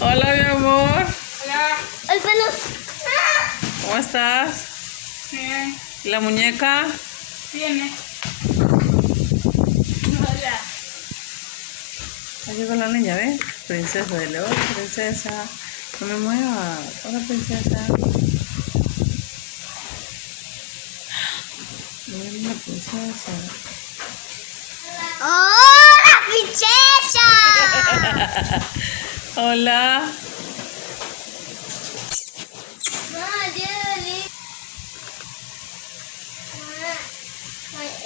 Hola, mi amor. Hola. Ay, bueno. ¿Cómo estás? Bien. ¿Y la muñeca? Viene. Hola. Ahí llegó la niña, ¿ves? Princesa de León, princesa. No me muevas. Hola, princesa. Miren la princesa. ¡Hola, princesa! Hola. Mamá, el día del niño. Mamá,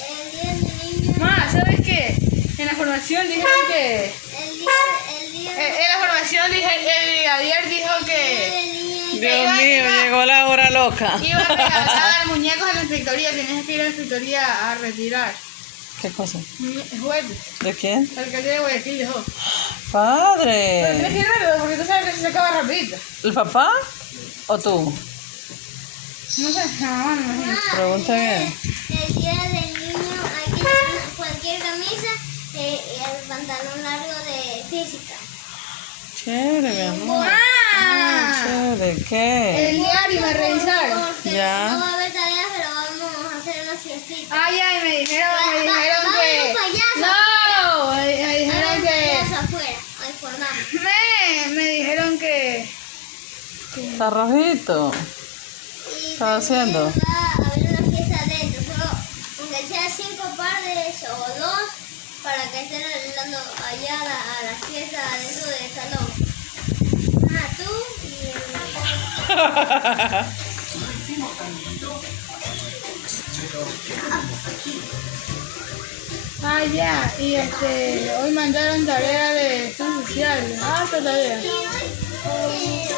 el día del niño. Ma, ¿sabes qué? En la formación dijeron que... El día En la formación el brigadier dijo que Dios mío, llegó la hora loca. iba a regalar muñecos en la inspectoría. Tienes que ir a la inspectoría a retirar. ¿Qué cosa? Jueves. ¿De quién? El alcalde de Guayaquil dejó. Pero tienes que ¡Padre! ir rápido porque tú sabes que se acaba rapidito. ¿El papá o tú? No sé, no me imagino. Pregunta bien. El día del niño hay que llevar cualquier camisa y el pantalón largo de física. Chévere, mi amor. ¡Ah! Chévere, ¿qué? El diario me revisaron. Porque Ya. no va a haber tareas, pero vamos a hacer una siestita. Ay, ay, me dijeron que... payaso. No, me dijeron que... Payaso afuera, a informarme. Me dijeron que... Está rojito. Y ¿Estás haciendo? también va a haber una fiesta adentro, solo aunque sea 5 pares o 2 para que estén arreglando allá a la fiesta adentro del salón. Ah, tú y Ah, ya, y hoy mandaron tarea de estudios sociales. Ah, esta tarea. el...